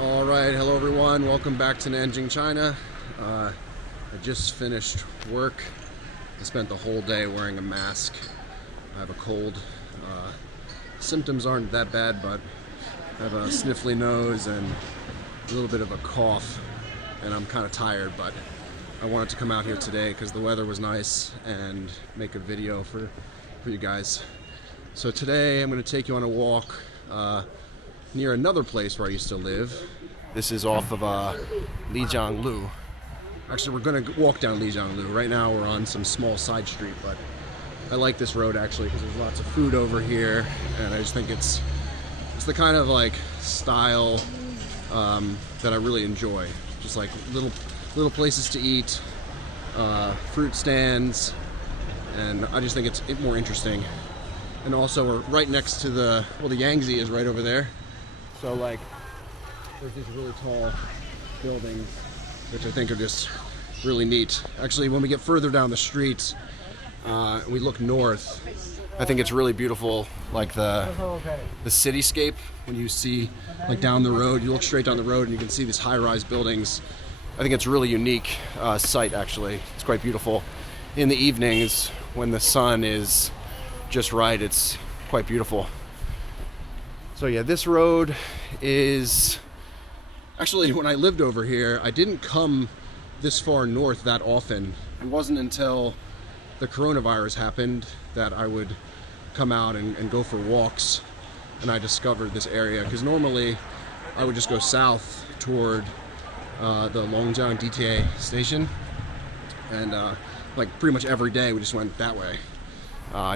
All right, hello everyone. Welcome back to Nanjing, China. I just finished work. I spent the whole day wearing a mask. I have a cold. Symptoms aren't that bad, but I have a sniffly nose and a little bit of a cough, and I'm kind of tired, but I wanted to come out here today because the weather was nice and make a video for you guys. So today I'm going to take you on a walk near another place where I used to live. This is off of Lijianglu. Actually, we're going to walk down Lijianglu. Right now we're on some small side street, but I like this road actually because there's lots of food over here, and I just think it's the kind of like style that I really enjoy. Just like little places to eat, fruit stands, and I just think it's more interesting. And also we're right next to the Yangtze is right over there. So like there's these really tall buildings which I think are just really neat. Actually, when we get further down the street, we look north, I think it's really beautiful, like the cityscape. When you see like down the road, you look straight down the road and you can see these high-rise buildings. I think it's a really unique sight actually. It's quite beautiful. In the evenings when the sun is just right, it's quite beautiful. So yeah, this road is actually, when I lived over here, I didn't come this far north that often. It wasn't until the coronavirus happened that I would come out and go for walks, and I discovered this area, because normally I would just go south toward the Longjiang DTA station, and like pretty much every day we just went that way.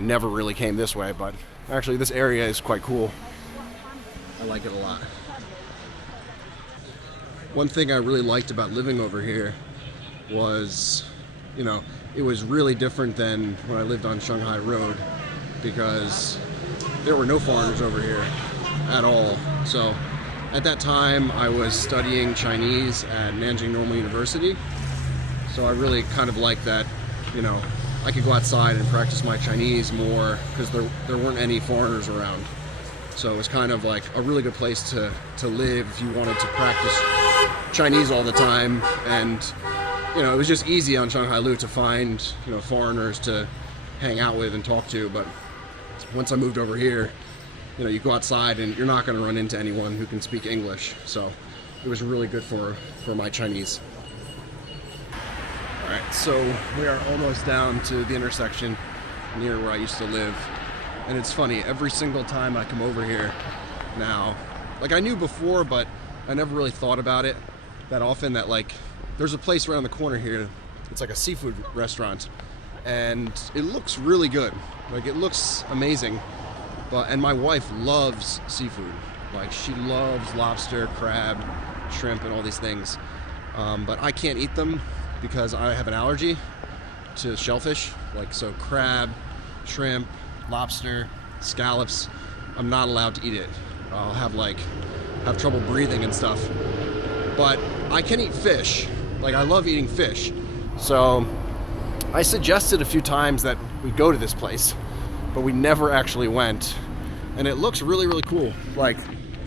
Never really came this way, but actually this area is quite cool. I like it a lot. One thing I really liked about living over here was, it was really different than when I lived on Shanghai Road, because there were no foreigners over here at all. So at that time I was studying Chinese at Nanjing Normal University, so I really kind of liked that, I could go outside and practice my Chinese more because there weren't any foreigners around. So it was kind of like a really good place to live if you wanted to practice Chinese all the time. And it was just easy on Shanghai Lu to find foreigners to hang out with and talk to. But once I moved over here, you go outside and you're not going to run into anyone who can speak English. So it was really good for my Chinese. Alright, so we are almost down to the intersection near where I used to live. And it's funny, every single time I come over here now, like I knew before, but I never really thought about it that often, that like there's a place around the corner here. It's like a seafood restaurant, and it looks really good. Like it looks amazing. And my wife loves seafood. Like she loves lobster, crab, shrimp, and all these things. But I can't eat them because I have an allergy to shellfish. Like so crab, shrimp, lobster, scallops, I'm not allowed to eat it. I'll have trouble breathing and stuff. But I can eat fish. Like I love eating fish. So I suggested a few times that we go to this place, but we never actually went. And it looks really, really cool. Like,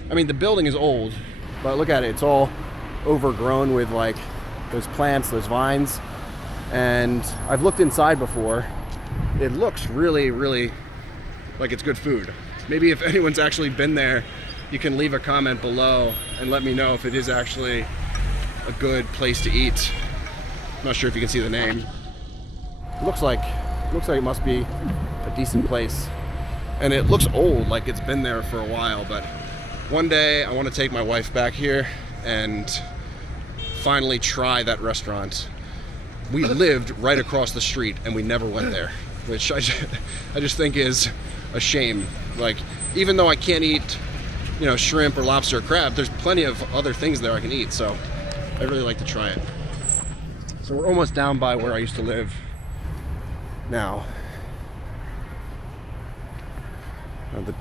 I mean, the building is old, but look at it. It's all overgrown with like those plants, those vines. And I've looked inside before. It looks really, really like it's good food. Maybe if anyone's actually been there, you can leave a comment below and let me know if it is actually a good place to eat. I'm not sure if you can see the name. Looks like it must be a decent place. And it looks old, like it's been there for a while, but one day I want to take my wife back here and finally try that restaurant. We lived right across the street and we never went there, which I just think is a shame. Like, even though I can't eat, shrimp or lobster or crab, there's plenty of other things there I can eat, so I really like to try it. So we're almost down by where I used to live now.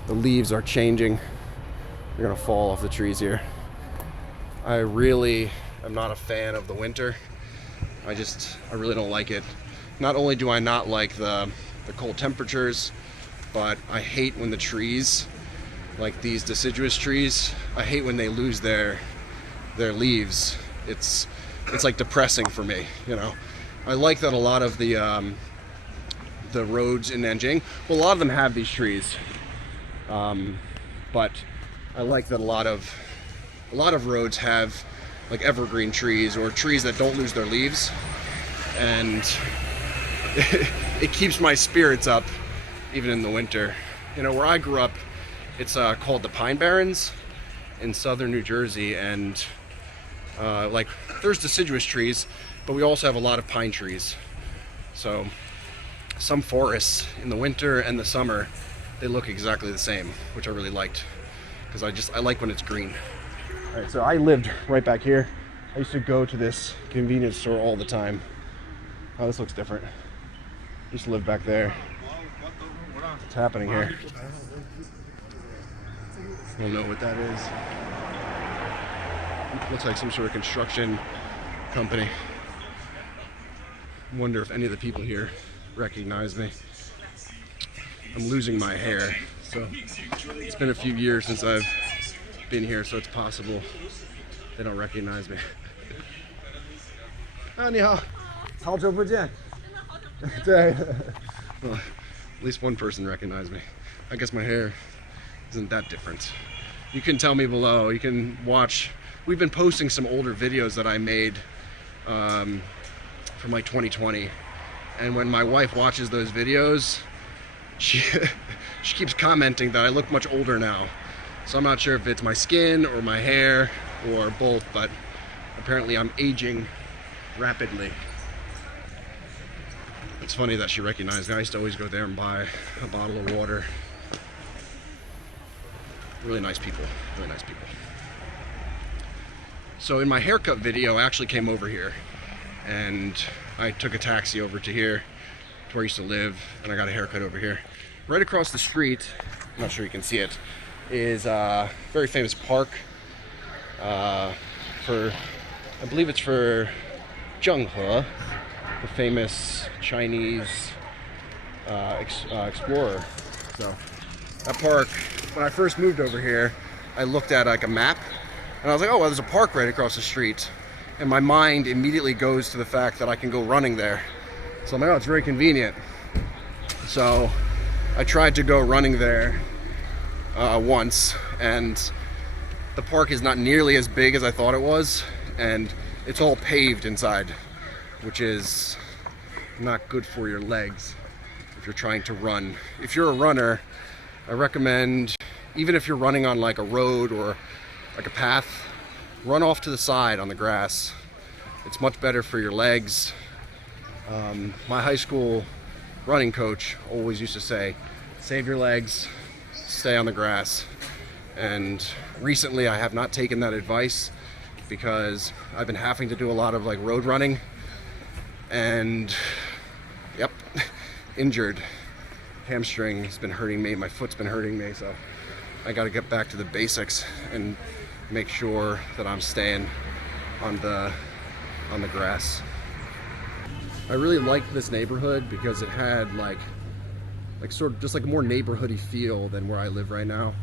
The leaves are changing. They're gonna fall off the trees here. I really am not a fan of the winter. I really don't like it. Not only do I not like the cold temperatures, but I hate when the trees, like these deciduous trees, I hate when they lose their their leaves, it's like depressing for me, you know. I like that a lot of the roads in Nanjing, well, a lot of them have these trees, but I like that a lot of roads have like evergreen trees or trees that don't lose their leaves, and it keeps my spirits up even in the winter. You know, where I grew up, it's called the Pine Barrens in southern New Jersey, and like there's deciduous trees, but we also have a lot of pine trees. So some forests in the winter and the summer, they look exactly the same, which I really liked, because I like when it's green. All right, so I lived right back here. I used to go to this convenience store all the time. Oh, this looks different. I used to live back there. What's happening here? I don't know what that is. It looks like some sort of construction company. I wonder if any of the people here recognize me. I'm losing my hair, so it's been a few years since I've been here, so it's possible they don't recognize me. Ah, 你好，好久不见。对。Well, at least one person recognized me. I guess my hair isn't that different. You can tell me below. You can watch. We've been posting some older videos that I made from like 2020, and when my wife watches those videos, she keeps commenting that I look much older now. So I'm not sure if it's my skin or my hair or both, but apparently I'm aging rapidly. It's funny that she recognized me. I used to always go there and buy a bottle of water. Really nice people, really nice people. So in my haircut video, I actually came over here and I took a taxi over to here, to where I used to live, and I got a haircut over here. Right across the street, I'm not sure you can see it, is a very famous park for, I believe it's for Zhenghe, the famous Chinese explorer. So that park, when I first moved over here, I looked at like a map and I was like, oh, well, there's a park right across the street. And my mind immediately goes to the fact that I can go running there. So I'm like, oh, it's very convenient. So I tried to go running there once, and the park is not nearly as big as I thought it was, and it's all paved inside, which is not good for your legs if you're trying to run. If you're a runner, I recommend, even if you're running on like a road or like a path, run off to the side on the grass. It's much better for your legs. My high school running coach always used to say, save your legs, stay on the grass. And recently I have not taken that advice because I've been having to do a lot of like road running, and yep, injured. Hamstring has been hurting me, my foot's been hurting me, so I gotta get back to the basics and make sure that I'm staying on the grass. I really liked this neighborhood because it had like sort of just like a more neighborhoody feel than where I live right now.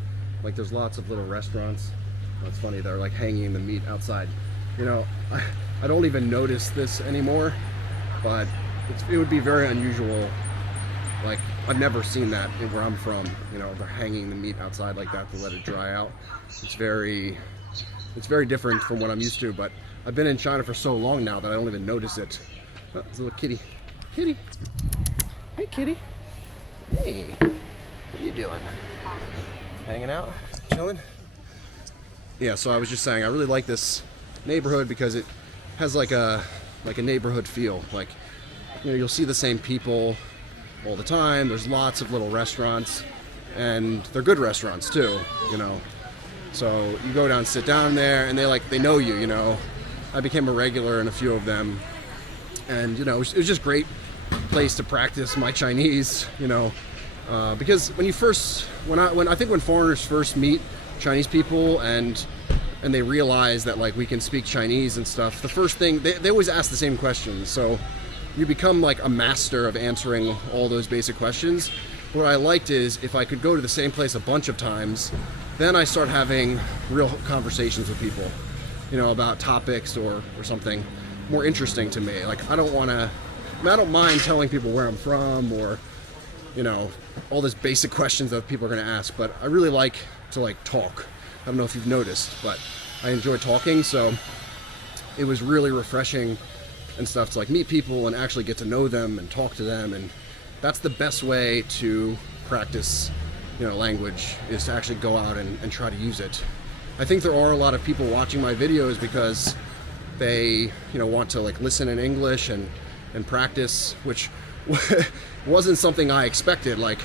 Like there's lots of little restaurants. Oh, it's funny, they're like hanging the meat outside. You know, I don't even notice this anymore, but it would be very unusual. Like I've never seen that where I'm from. You know, they're hanging the meat outside like that to let it dry out. It's very different from what I'm used to, but I've been in China for so long now that I don't even notice it. Oh, there's a little kitty. Kitty. Hey, kitty. Hey. What are you doing? Hanging out? Chilling? Yeah, so I was just saying, I really like this neighborhood because it has like a neighborhood feel. Like, you know, you'll see the same people all the time. There's lots of little restaurants, and they're good restaurants too, you know. So you go down, sit down there, and they know you, you know. I became a regular in a few of them, and you know, it was just great place to practice my Chinese, you know, because when foreigners first meet Chinese people and they realize that like we can speak Chinese and stuff, the first thing they always ask the same questions. So you become like a master of answering all those basic questions. What I liked is if I could go to the same place a bunch of times, then I start having real conversations with people. you know, about topics or something more interesting to me. Like, I don't want to, I don't mind telling people where I'm from or, you know, all these basic questions that people are going to ask, but I really like to like talk. I don't know if you've noticed, but I enjoy talking, so it was really refreshing and stuff to like meet people and actually get to know them and talk to them. And that's the best way to practice, you know, language, is to actually go out and try to use it. I think there are a lot of people watching my videos because they, you know, want to like listen in English and practice, which wasn't something I expected. Like,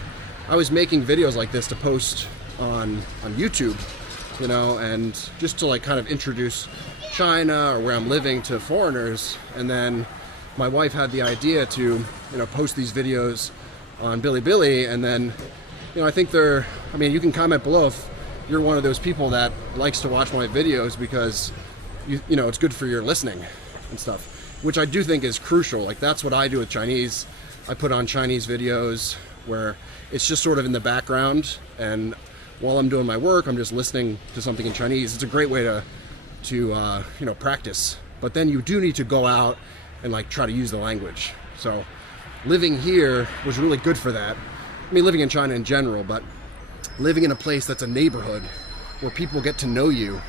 I was making videos like this to post on YouTube, you know, and just to like kind of introduce China or where I'm living to foreigners. And then my wife had the idea to, you know, post these videos on Bilibili. And then, you know, I think I mean, you can comment below if you're one of those people that likes to watch my videos because you know, it's good for your listening and stuff, which I do think is crucial. Like, that's what I do with Chinese. I put on Chinese videos where it's just sort of in the background, and while I'm doing my work, I'm just listening to something in Chinese. It's a great way to you know, practice. But then you do need to go out and like try to use the language. So living here was really good for that. I mean, living in China in general, but living in a place that's a neighborhood where people get to know you,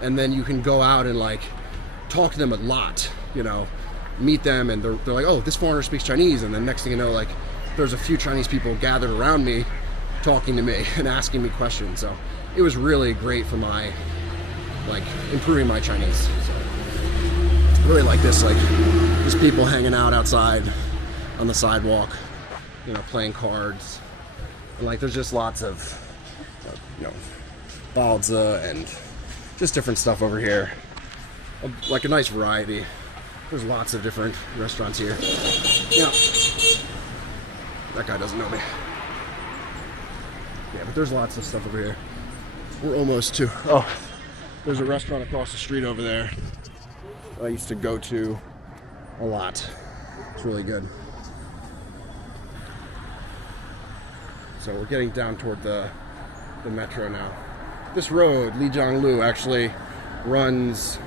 and then you can go out and like talk to them a lot, you know, meet them, and they're like, oh, this foreigner speaks Chinese, and then next thing you know, like, there's a few Chinese people gathered around me talking to me and asking me questions. So it was really great for my, like, improving my Chinese. So I really like this, like, just people hanging out outside on the sidewalk, you know, playing cards. And like, there's just lots of, you know, baozi and just different stuff over here. Like a nice variety. There's lots of different restaurants here. Yeah. That guy doesn't know me. Yeah, but there's lots of stuff over here. We're almost to, oh, there's a restaurant across the street over there I used to go to a lot. It's really good. So we're getting down toward the metro now. This road, Lijianglu, actually runs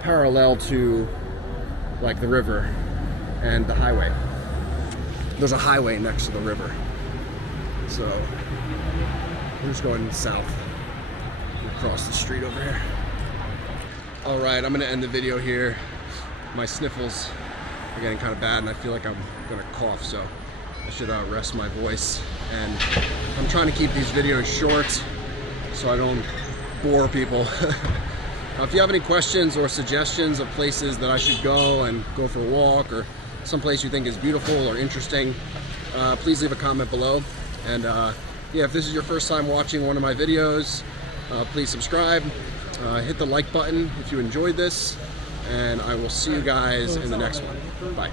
parallel to like the river and the highway. There's a highway next to the river. So we're just going south across the street over here. All right, I'm gonna end the video here. My sniffles are getting kind of bad and I feel like I'm gonna cough, so I should rest my voice. And I'm trying to keep these videos short so I don't bore people. If you have any questions or suggestions of places that I should go and go for a walk, or someplace you think is beautiful or interesting, please leave a comment below. And yeah, if this is your first time watching one of my videos, please subscribe, hit the like button if you enjoyed this, and I will see you guys in the next one. Bye.